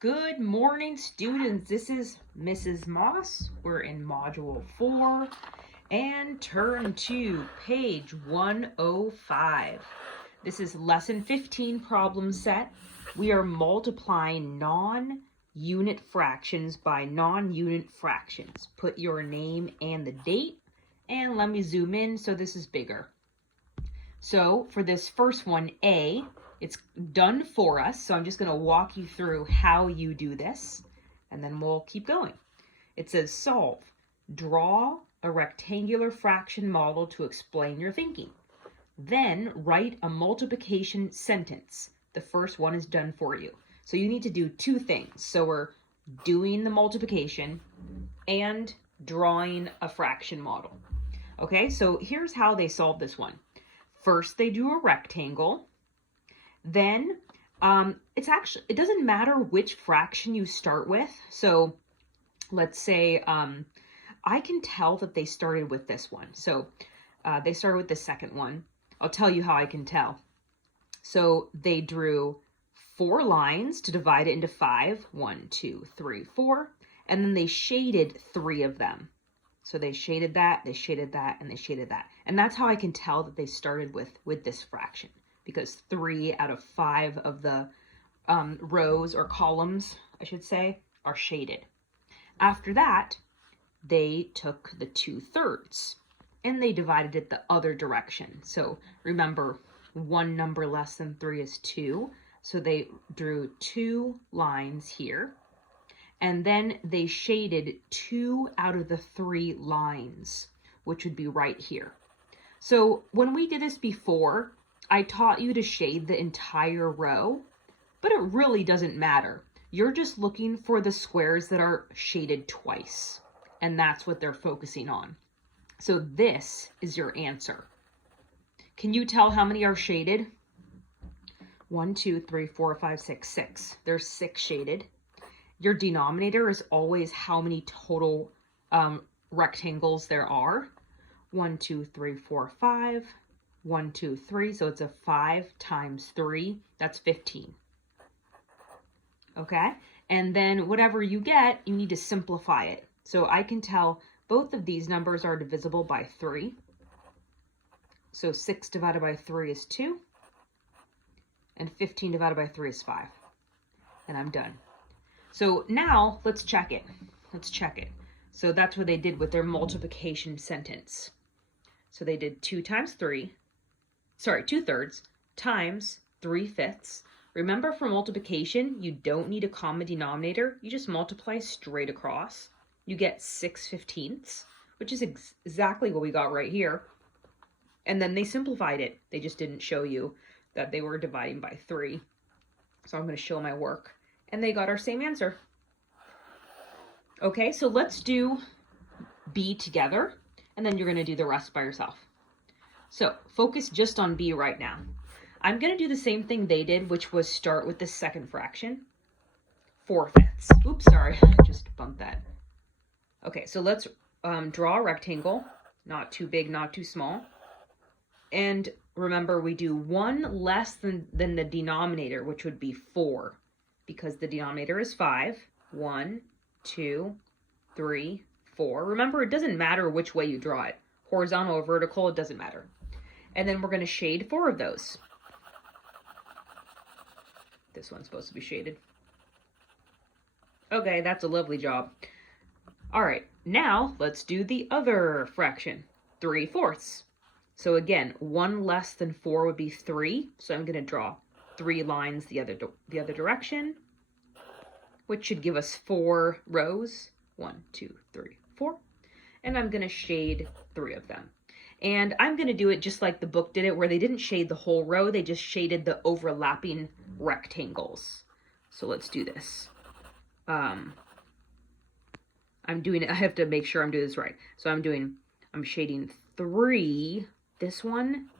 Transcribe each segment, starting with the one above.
Good morning, students. This is Mrs. Moss. We're in Module 4 and turn to page 105. This is Lesson 15 problem set. We are multiplying non-unit fractions by non-unit fractions. Put your name and the date, and let me zoom in so this is bigger. So for this first one, A, it's done for us. So I'm just going to walk you through how you do this, and then we'll keep going. It says solve. Draw a rectangular fraction model to explain your thinking. Then write a multiplication sentence. The first one is done for you. So you need to do two things. So we're doing the multiplication and drawing a fraction model. Okay, so here's how they solve this one. First, they do a rectangle. Then it doesn't matter which fraction you start with. So let's say I can tell that they started with this one. So they started with the second one. I'll tell you how I can tell. So they drew 4 lines to divide it into 5. 1, 2, 3, 4. And then they shaded 3 of them. So they shaded that, they shaded that, and they shaded that. And that's how I can tell that they started with this fraction, because 3 out of 5 of the rows or columns, I should say, are shaded. After that, they took the 2/3 and they divided it the other direction. So remember, one number less than 3 is 2. So they drew 2 lines here. And then they shaded 2 out of the 3 lines, which would be right here. So when we did this before, I taught you to shade the entire row, but it really doesn't matter. You're just looking for the squares that are shaded twice, and that's what they're focusing on. So this is your answer. Can you tell how many are shaded? 1, 2, 3, 4, 5, 6, 6. There's 6 shaded. Your denominator is always how many total rectangles there are. 1, 2, 3, 4, 5. 1, 2, 3. So it's a 5 times 3. That's 15. Okay? And then whatever you get, you need to simplify it. So I can tell both of these numbers are divisible by 3. So 6 divided by 3 is 2. And 15 divided by 3 is 5. And I'm done. So now let's check it. Let's check it. So that's what they did with their multiplication sentence. So they did 2 times 3, 2/3 times 3/5. Remember, for multiplication, you don't need a common denominator. You just multiply straight across. You get 6/15, which is exactly what we got right here. And then they simplified it. They just didn't show you that they were dividing by 3. So I'm going to show my work. And they got our same answer. Okay, so let's do B together, and then you're going to do the rest by yourself. So focus just on B right now. I'm going to do the same thing they did, which was start with the second fraction, 4/5. Oops, sorry, I just bumped that. Okay, so let's draw a rectangle, not too big, not too small. And remember, we do 1 less than the denominator, which would be 4. Because the denominator is 5. 1, 2, 3, 4. Remember, it doesn't matter which way you draw it. Horizontal or vertical, it doesn't matter. And then we're going to shade 4 of those. This one's supposed to be shaded. Okay, that's a lovely job. All right, now let's do the other fraction, 3/4. So again, 1 less than 4 would be 3. So I'm going to draw 3 lines the other direction, which should give us 4 rows. 1, 2, 3, 4. And I'm going to shade 3 of them. And I'm going to do it just like the book did it, where they didn't shade the whole row. They just shaded the overlapping rectangles. So let's do this. I'm doing it. I have to make sure I'm doing this right. So I'm shading 3, this one,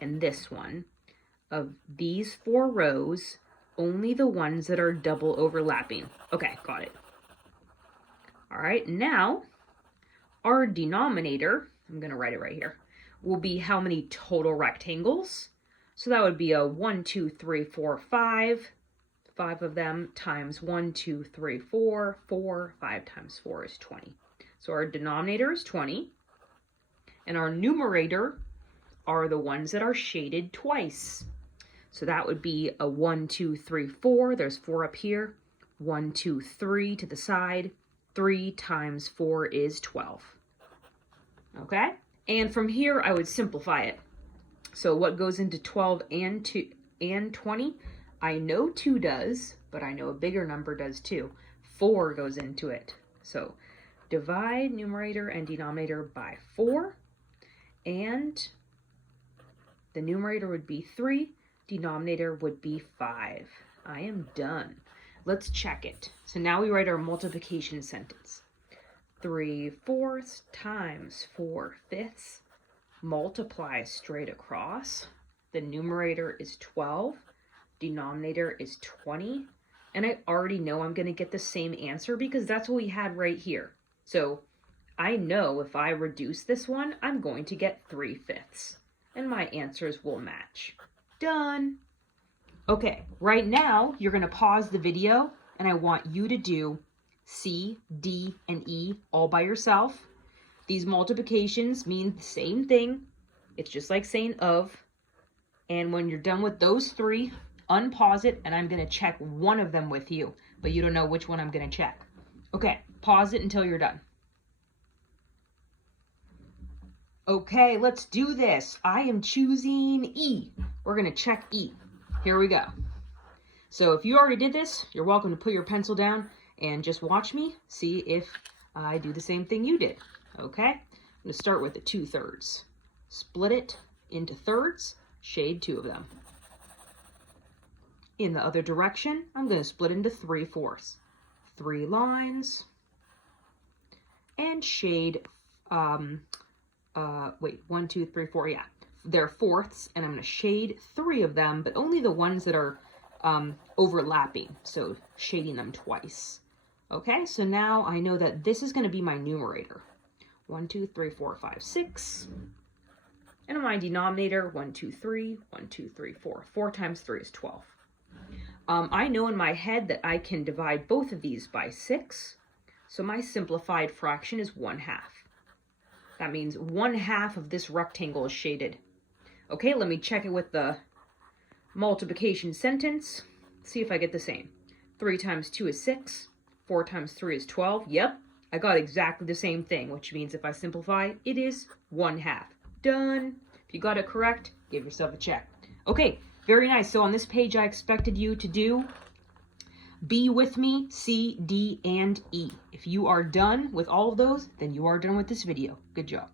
and this one. Of these 4 rows, only the ones that are double overlapping. Okay, got it. All right, now our denominator, I'm going to write it right here, will be how many total rectangles. So that would be a 1, 2, 3, 4, 5. 5 of them times 1, 2, 3, 4. 4, 5 times 4 is 20. So our denominator is 20. And our numerator are the ones that are shaded twice. So that would be a 1, 2, 3, 4. There's 4 up here. 1, 2, 3 to the side. 3 times 4 is 12. Okay? And from here, I would simplify it. So what goes into 12 and 20? I know 2 does, but I know a bigger number does too. 4 goes into it. So divide numerator and denominator by 4. And the numerator would be 3. Denominator would be 5. I am done. Let's check it. So now we write our multiplication sentence. 3/4 times 4/5 multiply straight across. The numerator is 12. Denominator is 20. And I already know I'm going to get the same answer because that's what we had right here. So I know if I reduce this one, I'm going to get 3/5. And my answers will match. Done. Okay, right now you're going to pause the video and I want you to do C, D, and E all by yourself. These multiplications mean the same thing. It's just like saying of. And when you're done with those 3, unpause it and I'm going to check one of them with you, but you don't know which one I'm going to check. Okay, pause it until you're done. Okay, let's do this. I am choosing E. We're going to check E. Here we go. So if you already did this, you're welcome to put your pencil down and just watch me see if I do the same thing you did. Okay, I'm going to start with the 2/3. Split it into thirds, shade 2 of them. In the other direction, I'm going to split into 3/4. 3 lines and shade, 1, 2, 3, 4, yeah. They're fourths, and I'm going to shade 3 of them, but only the ones that are overlapping, so shading them twice. Okay, so now I know that this is going to be my numerator. 1, 2, 3, 4, 5, 6. And my denominator, 1, 2, 3, 1, 2, 3, 4. 4 times 3 is 12. I know in my head that I can divide both of these by 6, so my simplified fraction is 1/2. That means 1/2 of this rectangle is shaded. Okay, let me check it with the multiplication sentence. See if I get the same. 3 times 2 is 6. 4 times 3 is 12. Yep, I got exactly the same thing, which means if I simplify, it is 1/2. Done. If you got it correct, give yourself a check. Okay, very nice. So on this page, I expected you to do B with me, C, D, and E. If you are done with all of those, then you are done with this video. Good job.